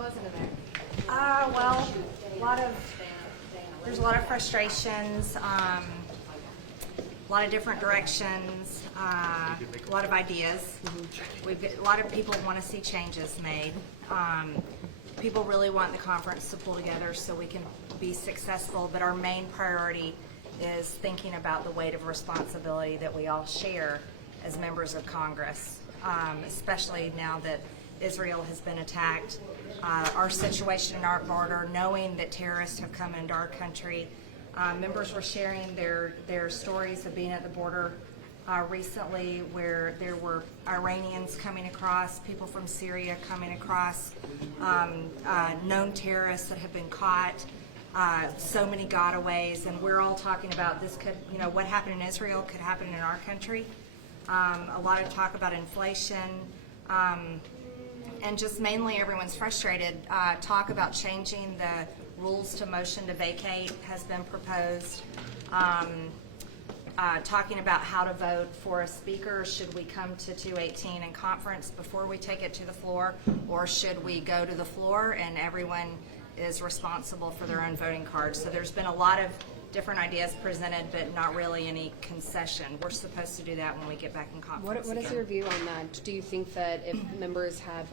Well, there's a lot of frustrations, a lot of different directions, a lot of ideas. A lot of people want to see changes made. People really want the conference to pull together so we can be successful, but our main priority is thinking about the weight of responsibility that we all share as members of Congress, especially now that Israel has been attacked. Our situation in our border, knowing that terrorists have come into our country. Members were sharing their stories of being at the border recently, where there were Iranians coming across, people from Syria coming across, known terrorists that have been caught, so many gotaways, and we're all talking about this could, what happened in Israel could happen in our country. A lot of talk about inflation. And just mainly everyone's frustrated. Talk about changing the rules to motion to vacate has been proposed. Talking about how to vote for a speaker. Should we come to 218 in conference before we take it to the floor, or should we go to the floor and everyone is responsible for their own voting cards? So there's been a lot of different ideas presented, but not really any concession. We're supposed to do that when we get back in conference. What is your view on that? Do you think that if members have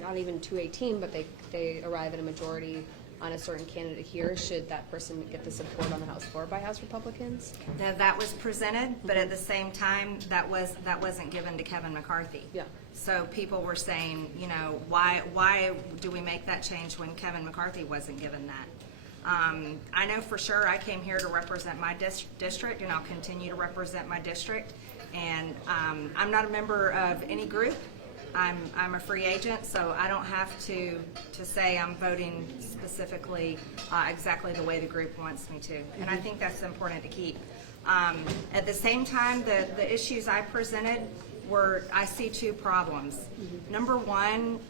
not even 218, but they arrive at a majority on a certain candidate here, should that person get the support on the House floor by House Republicans? That was presented, but at the same time, that wasn't given to Kevin McCarthy. Yeah. So people were saying, why do we make that change when Kevin McCarthy wasn't given that? I know for sure I came here to represent my district, and I'll continue to represent my district. And I'm not a member of any group. I'm a free agent, so I don't have to say I'm voting specifically exactly the way the group wants me to. And I think that's important to keep. At the same time, the issues I presented I see two problems. Number one,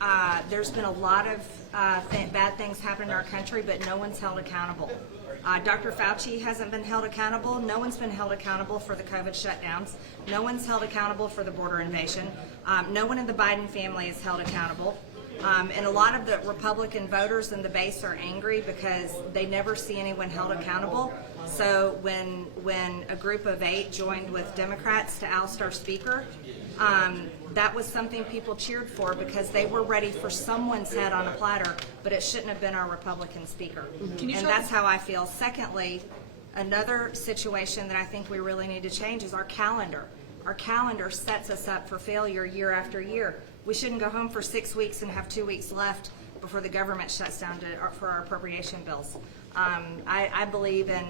there's been a lot of bad things happen in our country, but no one's held accountable. Dr. Fauci hasn't been held accountable. No one's been held accountable for the COVID shutdowns. No one's held accountable for the border invasion. No one in the Biden family is held accountable. And a lot of the Republican voters in the base are angry because they never see anyone held accountable. So when a group of 8 joined with Democrats to oust our speaker, that was something people cheered for because they were ready for someone's head on a platter, but it shouldn't have been our Republican speaker. And that's how I feel. Secondly, another situation that I think we really need to change is our calendar. Our calendar sets us up for failure year after year. We shouldn't go home for 6 weeks and have 2 weeks left before the government shuts down for our appropriation bills. I believe in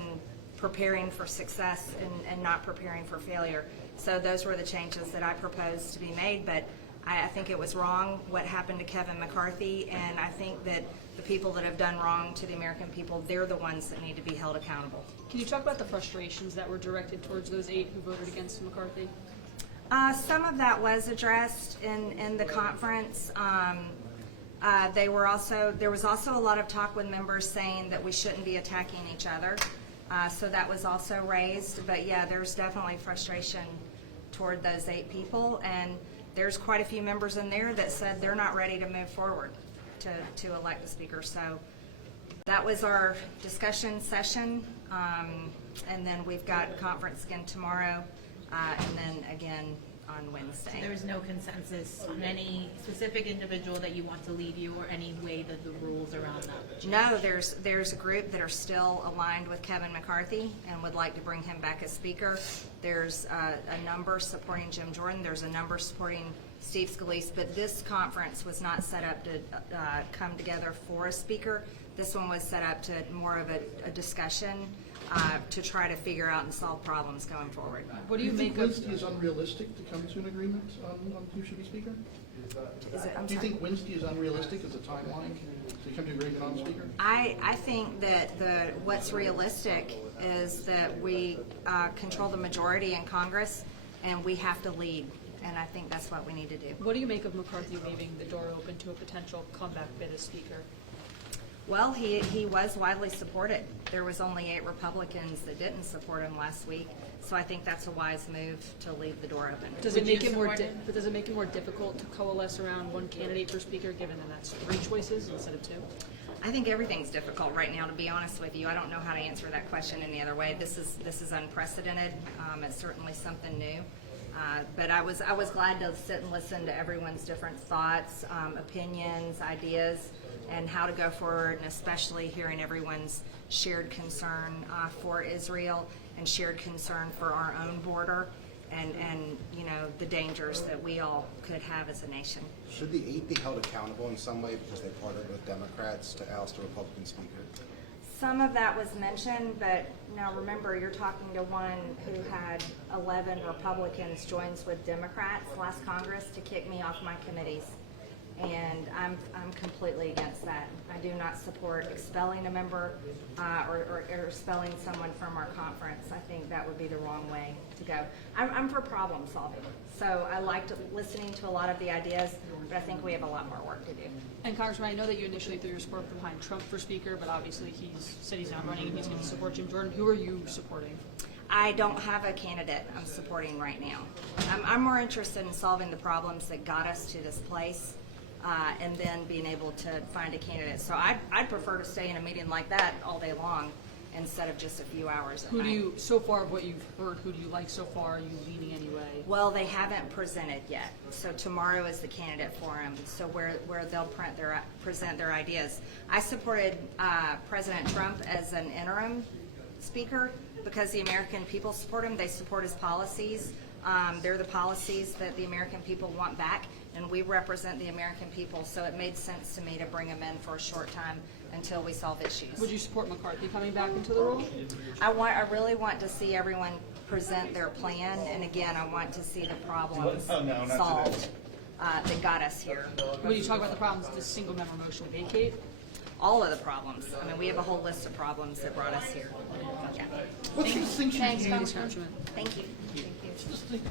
preparing for success and not preparing for failure. So those were the changes that I proposed to be made, but I think it was wrong what happened to Kevin McCarthy, and I think that the people that have done wrong to the American people, they're the ones that need to be held accountable. Can you talk about the frustrations that were directed towards those 8 who voted against McCarthy? Some of that was addressed in the conference. There was also a lot of talk with members saying that we shouldn't be attacking each other. So that was also raised. But yeah, there's definitely frustration toward those 8 people. And there's quite a few members in there that said they're not ready to move forward to elect the speaker. So that was our discussion session. And then we've got a conference again tomorrow. And then again on Wednesday. There is no consensus on any specific individual that you want to lead you, or any way that the rules around that? No, there's a group that are still aligned with Kevin McCarthy and would like to bring him back as speaker. There's a number supporting Jim Jordan. There's a number supporting Steve Scalise. But this conference was not set up to come together for a speaker. This one was set up to more of a discussion to try to figure out and solve problems going forward. What do you think make of? Wednesday is unrealistic to come to an agreement on who should be speaker? Do you think Wednesday is unrealistic as a timeline to come to an agreement on the speaker? I think that what's realistic is that we control the majority in Congress, and we have to lead. And I think that's what we need to do. What do you make of McCarthy leaving the door open to a potential comeback bid as speaker? Well, he was widely supported. There was only 8 Republicans that didn't support him last week. So I think that's a wise move to leave the door open. Does it Would make you it more? support it? But does it make it more difficult to coalesce around one candidate for speaker, given that that's 3 choices instead of 2? I think everything's difficult right now, to be honest with you. I don't know how to answer that question any other way. This is unprecedented. It's certainly something new. But I was glad to sit and listen to everyone's different thoughts, opinions, ideas, and how to go forward, and especially hearing everyone's shared concern for Israel and shared concern for our own border and you know, the dangers that we all could have as a nation. Should the 8 be held accountable in some way because they partnered with Democrats to oust a Republican speaker? Some of that was mentioned, but now remember, you're talking to one who had 11 Republicans joins with Democrats last Congress to kick me off my committees. And I'm completely against that. I do not support expelling a member or expelling someone from our conference. I think that would be the wrong way to go. I'm for problem solving. So I liked listening to a lot of the ideas, but I think we have a lot more work to do. And Congressman, I know that you initially threw your support behind Trump for speaker, but obviously he's said he's not running and he's going to support Jim Jordan. Who are you supporting? I don't have a candidate I'm supporting right now. I'm more interested in solving the problems that got us to this place. And then being able to find a candidate. So I'd prefer to stay in a meeting like that all day long instead of just a few hours at Who night. do you, so far of what you've heard, who do you like so far? Are you leaning any way? Well, they haven't presented yet. So tomorrow is the candidate forum. So where they'll present their ideas. I supported President Trump as an interim speaker because the American people support him. They support his policies. They're the policies that the American people want back, and we represent the American people, so it made sense to me to bring him in for a short time until we solve issues. Would you support McCarthy coming back into the role? I really want to see everyone present their plan, and again, I want to see the problems solved that got us here. When you talk about the problems, the single member motion to vacate? All of the problems. I mean, we have a whole list of problems that brought us here. Yeah. What's the distinction Thanks, between Congressman. Congressman. Thank you. Just think